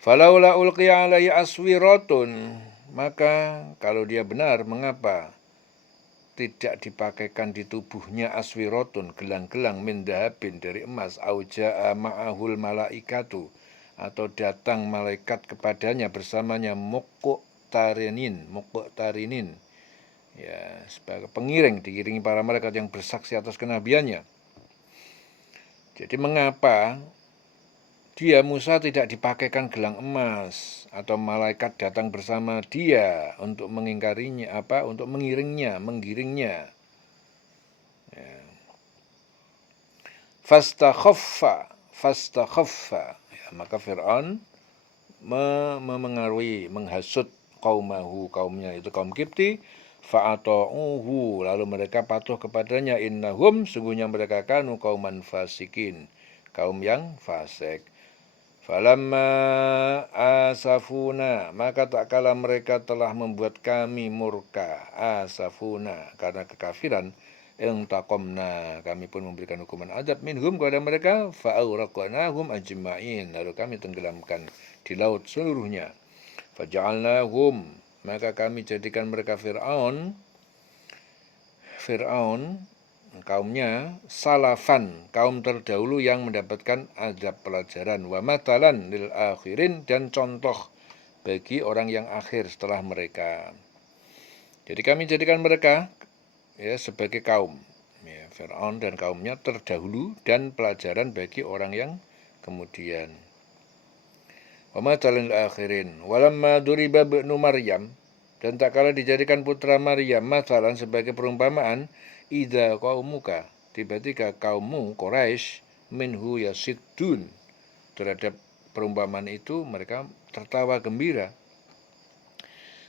Falaula ulqiya alaihi aswiratun, maka kalau dia benar, mengapa tidak dipakaikan di tubuhnya aswiratun, gelang-gelang min dahabin, dari emas, auja'a ma'ahul malaikatu, atau datang malaikat kepadanya bersamanya, muqtarinin, ya, sebagai pengiring, diiringi para malaikat yang bersaksi atas kenabiannya. Jadi mengapa dia, Musa, tidak dipakaikan gelang emas atau malaikat datang bersama dia untuk mengingkarinya, untuk menggiringnya. Ya. Fastakhaffa, ya, maka Fir'aun menghasut kaumnya, itu kaum Kipti, fa'ata'uhu, lalu mereka patuh kepadanya, innahum, sungguhnya mereka kanu kauman fasikin, kaum yang fasik. Falamma asafuna, maka tak kala mereka telah membuat kami murka, asafuna, karena kekafiran, intaqamna, kami pun memberikan hukuman azab minhum kepada mereka, fa'auraqnahum ajma'in, lalu kami tenggelamkan di laut seluruhnya. Faja'alnahum, maka kami jadikan mereka Fir'aun, kaumnya, salafan, kaum terdahulu yang mendapatkan azab pelajaran, wa matalan lil akhirin, dan contoh bagi orang yang akhir setelah mereka. Jadi kami jadikan mereka, ya, sebagai kaum, ya, Fir'aun dan kaumnya terdahulu, dan pelajaran bagi orang yang kemudian. Wa matalan lil akhirin. Walamma duriba ibnu Maryam, Dan tak kala dijadikan putra Maryam mathalan sebagai perumpamaan, idza qaumuka, tiba-tiba kaummu Quraisy minhu yasiddun, terhadap perumpamaan itu mereka tertawa gembira.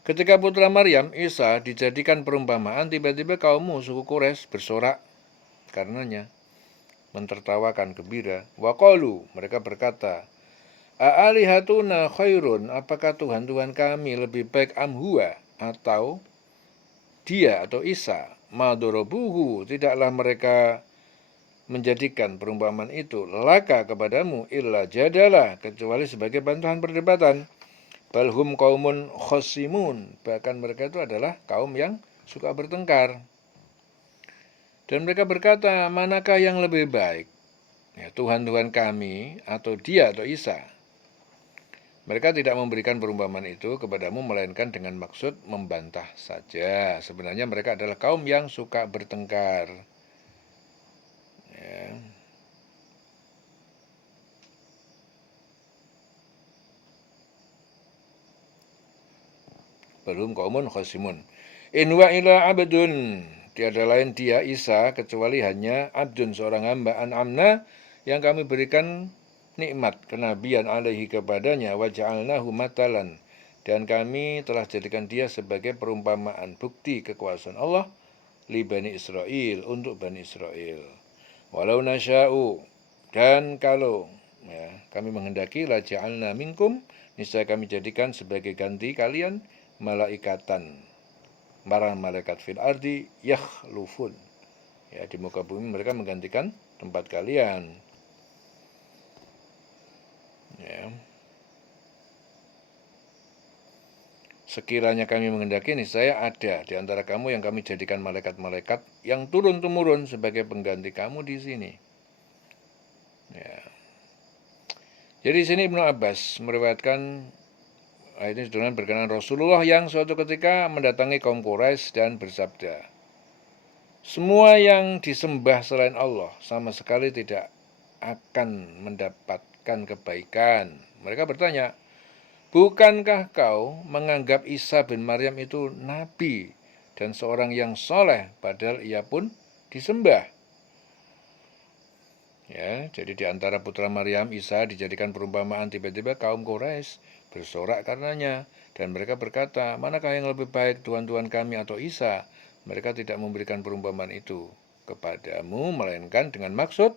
Ketika putra Maryam, Isa, dijadikan perumpamaan, tiba-tiba kaummu suku Quraisy bersorak karenanya, mentertawakan gembira. Waqalu, mereka berkata, A'alihatuna khairun, apakah Tuhan-Tuhan kami lebih baik amhuwa, atau dia atau Isa, madorobuhu, tidaklah mereka menjadikan perumpamaan itu laka kepadamu illa jadalah, kecuali sebagai bantahan perdebatan. Balhum kaumun khosimun, bahkan mereka itu adalah kaum yang suka bertengkar. Dan mereka berkata, manakah yang lebih baik, ya, Tuhan-Tuhan kami atau dia atau Isa? Mereka tidak memberikan perumpamaan itu kepadamu melainkan dengan maksud membantah saja. Sebenarnya mereka adalah kaum yang suka bertengkar. Ya. Belum kaumun khosimun. In wa ila abdun, tiada lain dia Isa kecuali hanya abdun, seorang hamba, an'amna, yang kami berikan nikmat kenabian alaihi kepadanya, wa ja'alnahu matalan, dan kami telah jadikan dia sebagai perumpamaan bukti kekuasaan Allah li Bani Israel, untuk Bani Israel. Walau nasya'u, dan kalau ya, kami menghendaki, la ja'alna minkum, niscaya kami jadikan sebagai ganti kalian malaikatan, para malaikat fil ardi yakhlufun, ya, di muka bumi mereka menggantikan tempat kalian. Ya. Sekiranya kami menghendaki, niscaya ada di antara kamu yang kami jadikan malaikat-malaikat yang turun-temurun sebagai pengganti kamu di sini. Ya. Jadi di sini Ibnu Abbas meriwayatkan ayat ini sedang berkenaan Rasulullah yang suatu ketika mendatangi kaum Quraisy dan bersabda, semua yang disembah selain Allah sama sekali tidak akan mendapatkan kebaikan. Mereka bertanya, bukankah kau menganggap Isa bin Maryam itu nabi dan seorang yang soleh, padahal ia pun disembah? Ya, jadi di antara putra Maryam, Isa dijadikan perumpamaan, tiba-tiba kaum Quraisy bersorak karenanya. Dan mereka berkata, manakah yang lebih baik, Tuhan-Tuhan kami atau Isa? Mereka tidak memberikan perumpamaan itu kepadamu, melainkan dengan maksud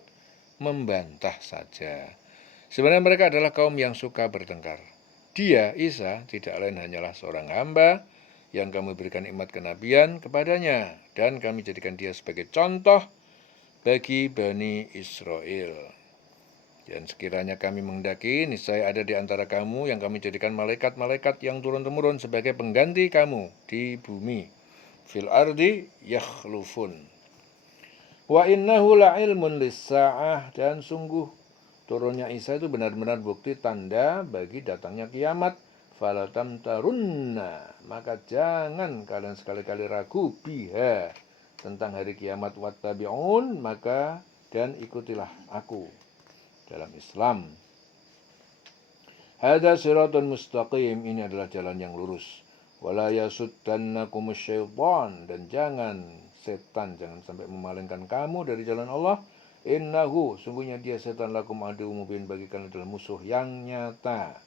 membantah saja. Sebenarnya mereka adalah kaum yang suka bertengkar. Dia, Isa, tidak lain hanyalah seorang hamba yang kami berikan nikmat kenabian kepadanya, dan kami jadikan dia sebagai contoh bagi Bani Israel. Dan sekiranya kami menghendaki, niscaya ada di antara kamu yang kami jadikan malaikat-malaikat yang turun-temurun sebagai pengganti kamu di bumi. Fil ardi yakhlufun. Wa innahu la'ilmun lis-sa'ah, dan sungguh turunnya Isa itu benar-benar bukti tanda bagi datangnya kiamat. Falatam tarunna, maka jangan kalian sekali-kali ragu biha, tentang hari kiamat, wattabi'un, maka dan ikutilah aku dalam Islam. Hadza siratun mustaqim, ini adalah jalan yang lurus. Wala yasuddannakumus syaitan, dan jangan setan jangan sampai memalingkan kamu dari jalan Allah. Innahu, sungguhnya dia setan, lakum adu mubin, bagi kalian adalah musuh yang nyata.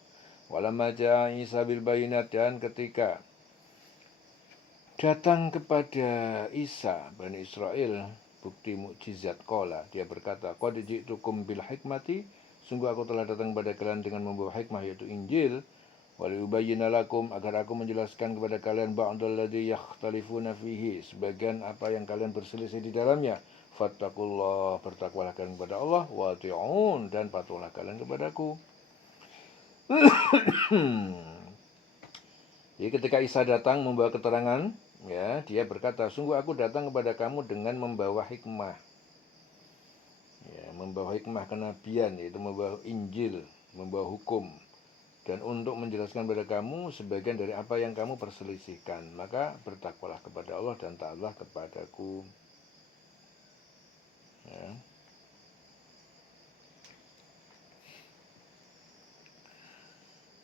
Walamma ja'a Isa bil bayinat, dan ketika datang kepada Isa Bani Israel bukti mukjizat, qala, dia berkata, qad ji'tukum bil hikmati, sungguh aku telah datang kepada kalian dengan membawa hikmah, yaitu Injil, waliubayyina lakum, agar aku menjelaskan kepada kalian ba'dal ladzi yakhtalifuna fihi, sebagian apa yang kalian berselisih di dalamnya. Fattaqullah, bertakwalah kalian kepada Allah, wa ati'un, dan patuhlah kalian kepadaku. Jadi ketika Isa datang membawa keterangan, ya, dia berkata, sungguh aku datang kepada kamu dengan membawa hikmah, ya, membawa hikmah kenabian, yaitu membawa Injil, membawa hukum, dan untuk menjelaskan kepada kamu sebagian dari apa yang kamu perselisihkan. Maka bertakwalah kepada Allah dan taatlah kepadaku. Ya.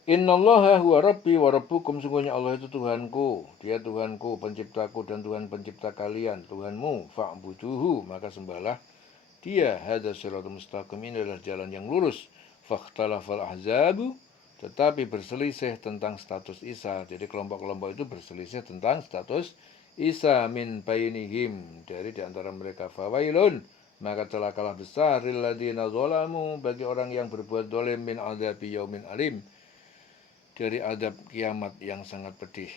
Innallaha huwa rabbi wa rabbukum, sungguhnya Allah itu Tuhanku, dia Tuhanku, penciptaku dan Tuhan pencipta kalian, Tuhanmu, fa'buduhu, maka sembahlah dia. Hadza siratal mustaqim, ini adalah jalan yang lurus. Fakhtalafal ahzabu, tetapi berselisih tentang status Isa. Jadi kelompok-kelompok itu berselisih tentang status Isa, min bainihim, dari di antara mereka. Fawailun, maka celakalah besar lil ladzina zalamu, bagi orang yang berbuat zalim, min adzabi yaumin alim, dari adab kiamat yang sangat pedih.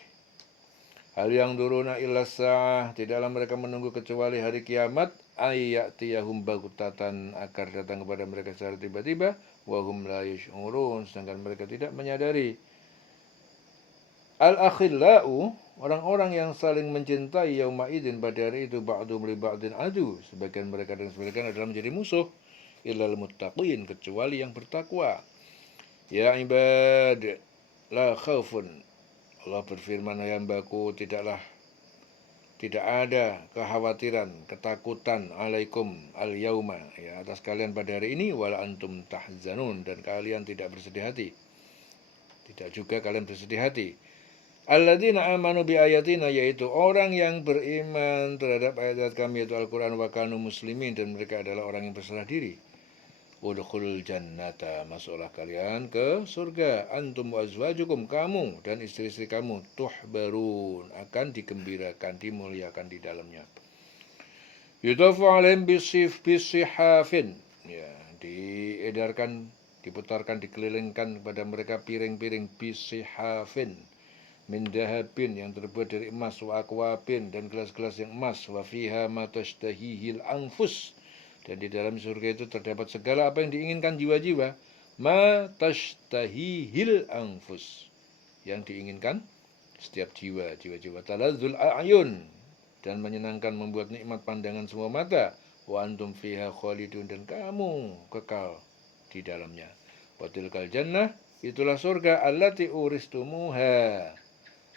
Hal yang duruna illa sa'ah, tidaklah mereka menunggu kecuali hari kiamat, ayyatiyahum baghtatan, agar datang kepada mereka secara tiba-tiba, wa hum la yash'urun, sedangkan mereka tidak menyadari. Al-akhillau, orang-orang yang saling mencintai yauma idzin, pada hari itu, ba'dhum li ba'din adu, sebagian mereka dan sebagian adalah menjadi musuh, illal muttaqin, kecuali yang bertakwa. Ya ibad, la khaufun, Allah berfirman, ya hambaku, tidak ada kekhawatiran, ketakutan, alaikum al-yauma, ya, atas kalian pada hari ini, wala antum tahzanun, dan kalian tidak bersedih hati. Tidak juga kalian bersedih hati. Alladzina amanu bi ayatina, yaitu orang yang beriman terhadap ayat-ayat kami, yaitu Al-Quran, wa kanu muslimin, dan mereka adalah orang yang berserah diri. Udkhulul jannata, masuklah kalian ke surga, antum wa azwajukum, kamu dan istri-istri kamu, tuhbarun, akan digembirakan, dimuliakan di dalamnya. Yudhafu alaihim bisihafin, ya, diedarkan, diputarkan, dikelilingkan kepada mereka piring-piring bisihafin, min dahabin, yang terbuat dari emas, wa akwabin, dan gelas-gelas yang emas, wa fiha ma tashtahihil anfus, dan di dalam surga itu terdapat segala apa yang diinginkan jiwa-jiwa. Ma tashtahihil anfus, yang diinginkan setiap jiwa-jiwa. Taladzul a'yun, dan menyenangkan, membuat nikmat pandangan semua mata. Wa antum fiha khalidun, dan kamu kekal di dalamnya. Wa tilkal jannah, itulah surga, allati uristumuha,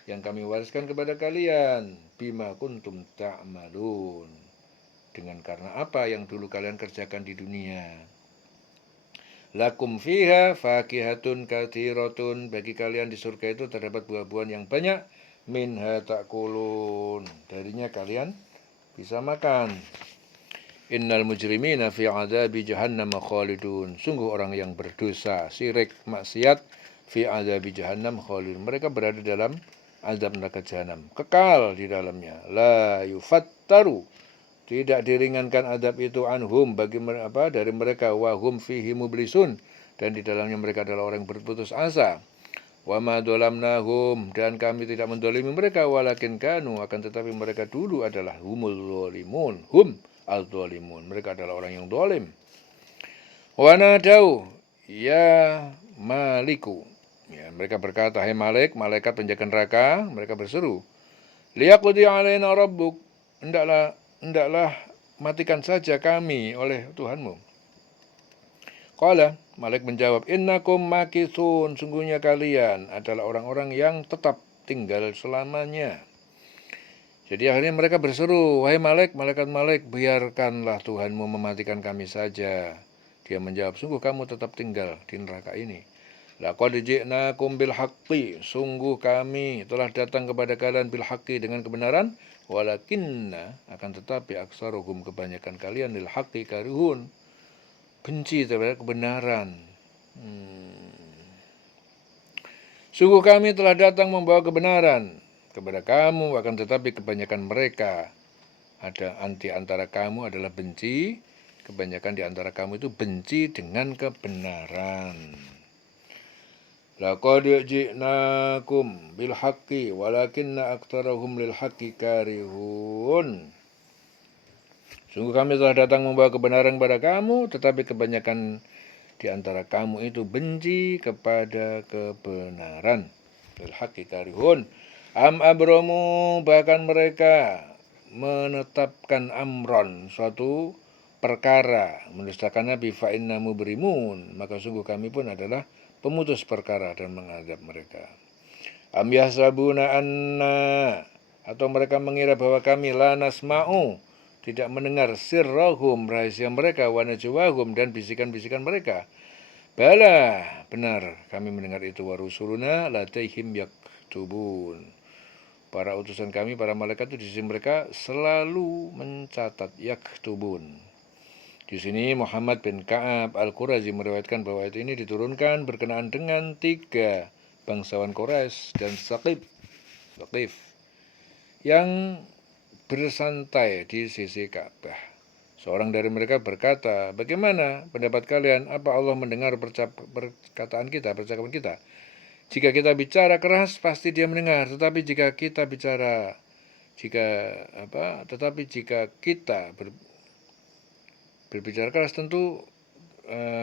yang kami wariskan kepada kalian, bima kuntum ta'malun, dengan karena apa yang dulu kalian kerjakan di dunia. Lakum fiha fakihatun katsiratun, bagi kalian di surga itu terdapat buah-buahan yang banyak, minha ta'kulun, darinya kalian bisa makan. Innal mujrimina fi adzabi jahannam khalidun, sungguh orang yang berdosa, syirik, maksiat, fi adzabi jahannam khalidun, mereka berada dalam azab neraka jahanam, kekal di dalamnya. La yufattaru, tidak diringankan adab itu, anhum, dari mereka, wahum fihi mublisun, dan di dalamnya mereka adalah orang yang berputus asa. Wa ma dolamnahum, dan kami tidak mendolimi mereka, walakin kanu, akan tetapi mereka dulu adalah humul zalimun, hum al-zalimun, mereka adalah orang yang zalim. Wa nadau ya maliku, ya, mereka berkata, hai Malik, malaikat penjaga neraka, mereka berseru, liyaqdi alaina rabbuk, hendaklah matikan saja kami oleh Tuhanmu. Qala, Malik menjawab, innakum makithun, sungguhnya kalian adalah orang-orang yang tetap tinggal selamanya. Jadi akhirnya mereka berseru, wahai Malik, malaikat Malik, biarkanlah Tuhanmu mematikan kami saja. Dia menjawab, sungguh kamu tetap tinggal di neraka ini. Laqad ji'nakum bil haqqi, sungguh kami telah datang kepada kalian bil haqqi, dengan kebenaran, walakinna, akan tetapi, aksaruhum, kebanyakan kalian, lil haqqi karihun, benci terhadap kebenaran. Sungguh kami telah datang membawa kebenaran kepada kamu, akan tetapi kebanyakan mereka, ada anti antara kamu adalah benci, kebanyakan di antara kamu itu benci dengan kebenaran. Laqad ji'nakum bil haqqi walakinna aktsarahum lil haqqi karihun. Sungguh kami telah datang membawa kebenaran kepada kamu, tetapi kebanyakan di antara kamu itu benci kepada kebenaran. Bil haqqi karihun. Am abramu, bahkan mereka menetapkan amron, suatu perkara, mendustakan Nabi, fa inna mubrimun, maka sungguh kami pun adalah pemutus perkara dan mengadab mereka. Am yahsabuna anna, atau mereka mengira bahwa kami, la nasma'u, tidak mendengar, sirrahum, rahasia mereka, wa najwahum, dan bisikan-bisikan mereka. Bala, benar kami mendengar itu, wa rusuluna ladaihim yaktubun. Para utusan kami, para malaikat itu di sisi mereka selalu mencatat, yaktubun. Di sini Muhammad bin Ka'ab Al-Qurazi meriwayatkan bahwa ayat ini diturunkan berkenaan dengan 3 bangsawan Quraisy dan Saqif yang bersantai di sisi Ka'bah. Seorang dari mereka berkata, bagaimana pendapat kalian? Apa Allah mendengar perkataan kita, percakapan kita? Jika kita bicara keras, pasti Dia mendengar. Tetapi jika kita berbicara keras, tentu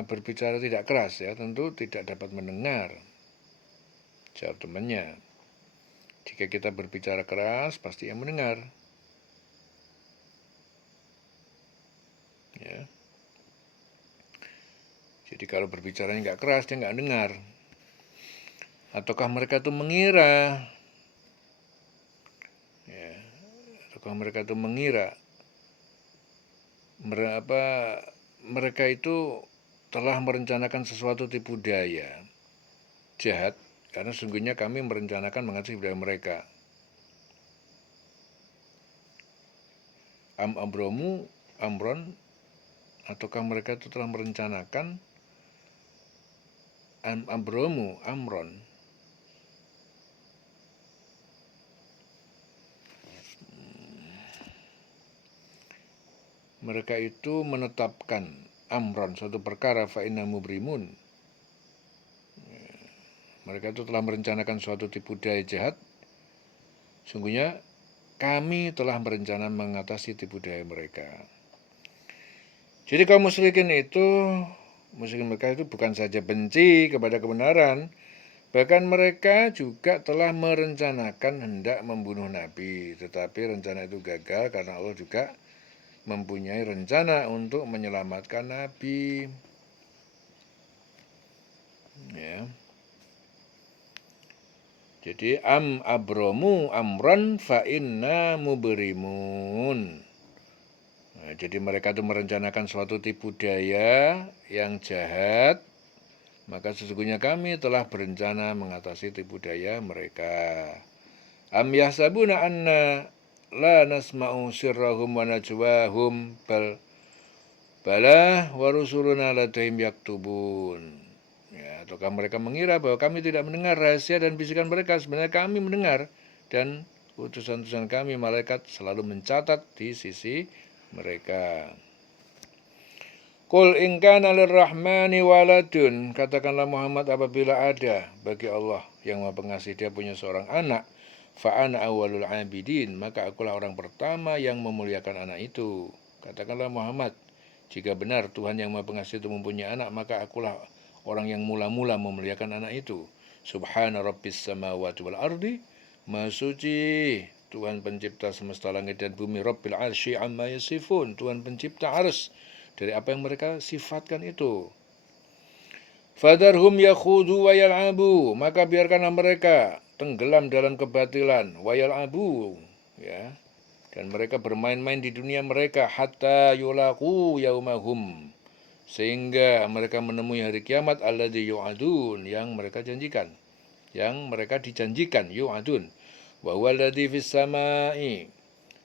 berbicara tidak keras ya, tentu tidak dapat mendengar. Jawab temannya. Jika kita berbicara keras, pasti Ia mendengar. Ya. Jadi kalau berbicaranya nggak keras, dia nggak dengar. Ataukah mereka itu mengira? Ya. Ataukah mereka itu mengira? Mereka itu telah merencanakan sesuatu tipu daya jahat, karena sesungguhnya kami merencanakan mengatasi budaya mereka. Amron, ataukah mereka itu telah merencanakan amron. Mereka itu menetapkan amron, suatu perkara, fa'inna mubrimun. Mereka itu telah merencanakan suatu tipu daya jahat. Sungguhnya kami telah berencana mengatasi tipu daya mereka. Jadi kaum musyrikin mereka itu bukan saja benci kepada kebenaran, bahkan mereka juga telah merencanakan hendak membunuh Nabi. Tetapi rencana itu gagal karena Allah juga mempunyai rencana untuk menyelamatkan Nabi. Ya. Jadi amron fa inna mubrimun. Nah, jadi mereka itu merencanakan suatu tipu daya yang jahat, maka sesungguhnya kami telah berencana mengatasi tipu daya mereka. Am yahsabuna anna la nasma'u sirrahum wa najwahum bala wa rusuluna ladaihim yaktubun. Ya, ataukah mereka mengira bahwa kami tidak mendengar rahasia dan bisikan mereka? Sebenarnya kami mendengar, dan utusan-utusan kami malaikat selalu mencatat di sisi mereka. Qul in kana lirrahmani waladun, katakanlah Muhammad, apabila ada bagi Allah yang Maha Pengasih dia punya seorang anak, fa ana awwalul abidin, maka akulah orang pertama yang memuliakan anak itu. Katakanlah Muhammad, jika benar Tuhan yang Maha Pengasih itu mempunyai anak, maka akulah orang yang mula-mula memuliakan anak itu. Subhana rabbis samawati wal ardi, Maha suci Tuhan pencipta semesta langit dan bumi, Rabbil arsy amma yasifun, Tuhan pencipta arsy dari apa yang mereka sifatkan itu. Fadarhum yakhudu wa yal'abu, maka biarkanlah mereka tenggelam dalam kebatilan, wa yal'abu, ya. Dan mereka bermain-main di dunia mereka hatta yulaqu yaumahum, sehingga mereka menemui hari kiamat alladzi yu'adun, yang mereka janjikan, yang mereka dijanjikan, yu'adun. Wa huwa alladzi fis samai,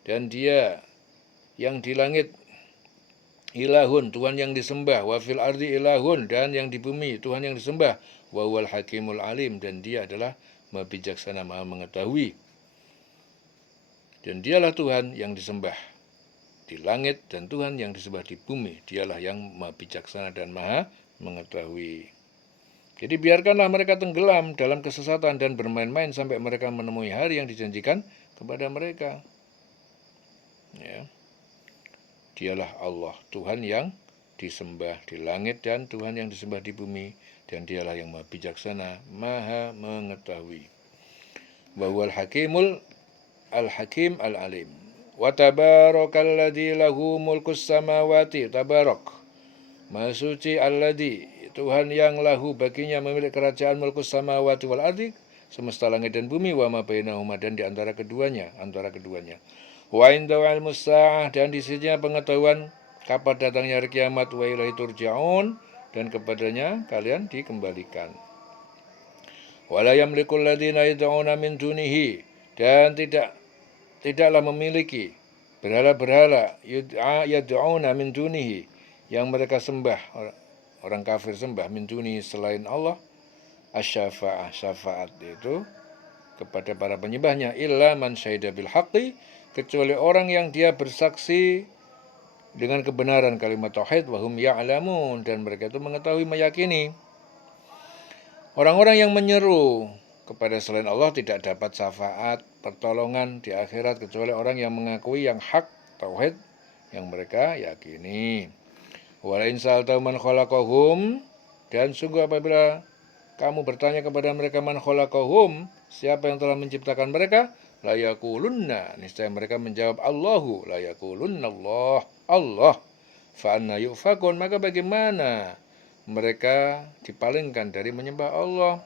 dan dia yang di langit, ilahun, Tuhan yang disembah, wa fil ardi ilahun, dan yang di bumi Tuhan yang disembah, wa huwal hakimul alim, dan dia adalah Maha bijaksana, Maha mengetahui. Dan dialah Tuhan yang disembah di langit dan Tuhan yang disembah di bumi, dialah yang Maha bijaksana dan Maha mengetahui. Jadi biarkanlah mereka tenggelam dalam kesesatan dan bermain-main sampai mereka menemui hari yang dijanjikan kepada mereka. Ya. Dialah Allah, Tuhan yang disembah di langit dan Tuhan yang disembah di bumi, dan dialah yang Maha bijaksana, Maha mengetahui. Wa huwal hakimul al-hakim al-alim. Wa tabarakalladzi lahu mulkus samawati, tabarak, Maha suci alladzi, Tuhan yang lahu baginya memiliki kerajaan mulkus samawati wal ardi, semesta langit dan bumi, wa ma bainahuma, dan di antara keduanya. Wa indahu ilmus sa'ah, dan di sisinya pengetahuan kapan datangnya hari kiamat, wa ilaihi turja'un, dan kepadanya kalian dikembalikan. Wala yamlikul ladzina yad'una min dunihi, dan tidaklah memiliki berhala-berhala yad'una min dunihi yang mereka sembah, orang kafir sembah, min dunihi selain Allah, asy-syafa'ah, syafaat itu kepada para penyembahnya, illa man syahida bil haqqi, kecuali orang yang dia bersaksi dengan kebenaran kalimat tauhid, wa hum ya'lamun, dan mereka itu mengetahui, meyakini. Orang-orang yang menyeru kepada selain Allah tidak dapat syafaat, pertolongan di akhirat kecuali orang yang mengakui yang hak tauhid yang mereka yakini. Wala in sa'alta man khalaqahum, dan sungguh apabila kamu bertanya kepada mereka man khalaqahum, siapa yang telah menciptakan mereka, la yaqulunna, niscaya mereka menjawab Allahu, la yaqulunna Allah. Fa anna yufakun, maka bagaimana mereka dipalingkan dari menyembah Allah.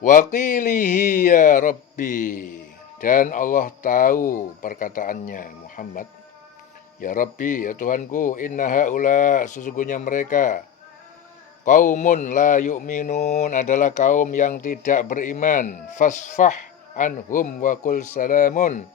Waqilihi ya Rabbi, dan Allah tahu perkataannya Muhammad, ya Rabbi, ya Tuhanku, inna haula, sesungguhnya mereka, qaumun la yu'minun, adalah kaum yang tidak beriman, fasfah anhum wa qul salamun,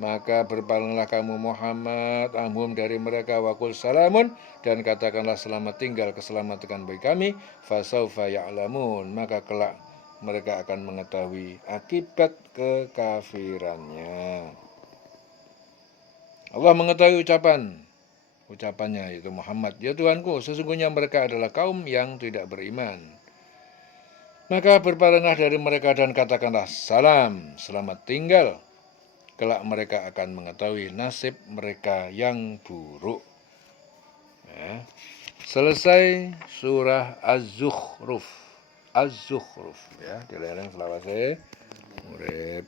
maka berpalinglah kamu Muhammad anhum, dari mereka, wa qul salamun, dan katakanlah selamat tinggal, keselamatan bagi kami, fasaufa ya'lamun, maka kelak mereka akan mengetahui akibat kekafirannya. Allah mengetahui ucapannya itu Muhammad, ya Tuhanku, sesungguhnya mereka adalah kaum yang tidak beriman. Maka berpalinglah dari mereka dan katakanlah salam, selamat tinggal, kelak mereka akan mengetahui nasib mereka yang buruk. Ya. Selesai surah Az-Zukhruf. Ya, di lereng selawase urip.